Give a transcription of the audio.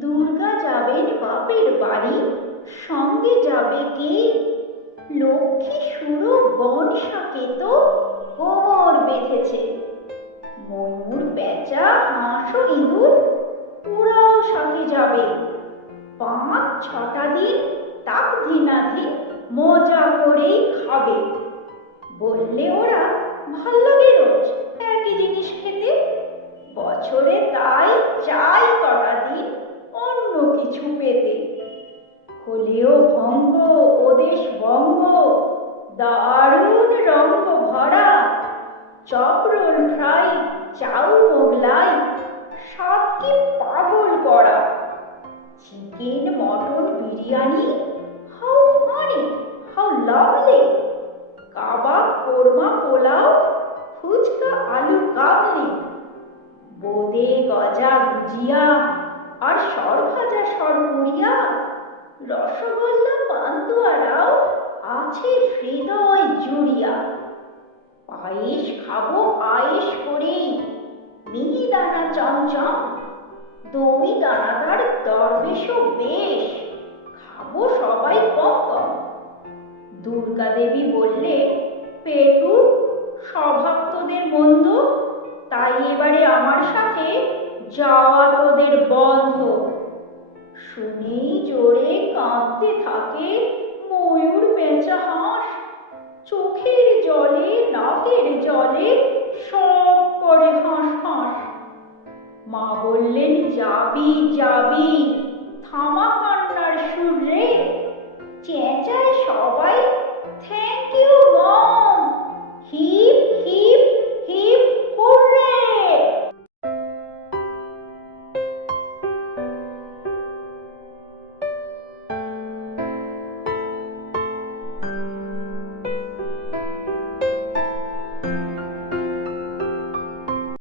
দুর্গা যাবেন বাপের বাড়ি, সঙ্গে যাবে কে? লক্ষ্মী সুরো বন শাকে তো কোমর বেঁধেছে। ময়ূর পেঁচা হাঁস ইঁদুর ওরাও সাথে যাবে। পাঁচ ছটা দিন তাক দিনাধি মজা করেই খাবে। বললে ওরা ভালো হলেও ভঙ্গ, ওদেশ বঙ্গ দারুণ রঙ্গ ভরা চপরোল ফ্রাই চাউ মোগলাই সব কি পাগল করা chicken, mutton, biryani, how funny, how lovely, kebab, korma, pulao, phuchka, aloo kabli, bode গজা গুজিয়া, আর সরভাজা সরপুরিয়া রসগোল্লা, পান্তুয়ারাও, আছে হৃদয় জুড়িয়া। পায়েস খাব আয়েস করে মিহিদানা চমচম, দই দানাদার দরবেশও বেশ। খাব সবাই কম কম। দুর্গা দেবী বললে, পেটু স্বভাব তোদের মন্দ তাই এবারে আমার সাথে যাওয়া তোদের বন্ধ। শুনেই জোরে কাঁদতে থাকে ময়ূর পেঁচা হাঁস। চোখের জলে, নাকের জলে সব করে হাঁস হাঁস। মা বললেন, যাবি যাবি। থামা কান্নার সুর রে। চেঁচায় সবাই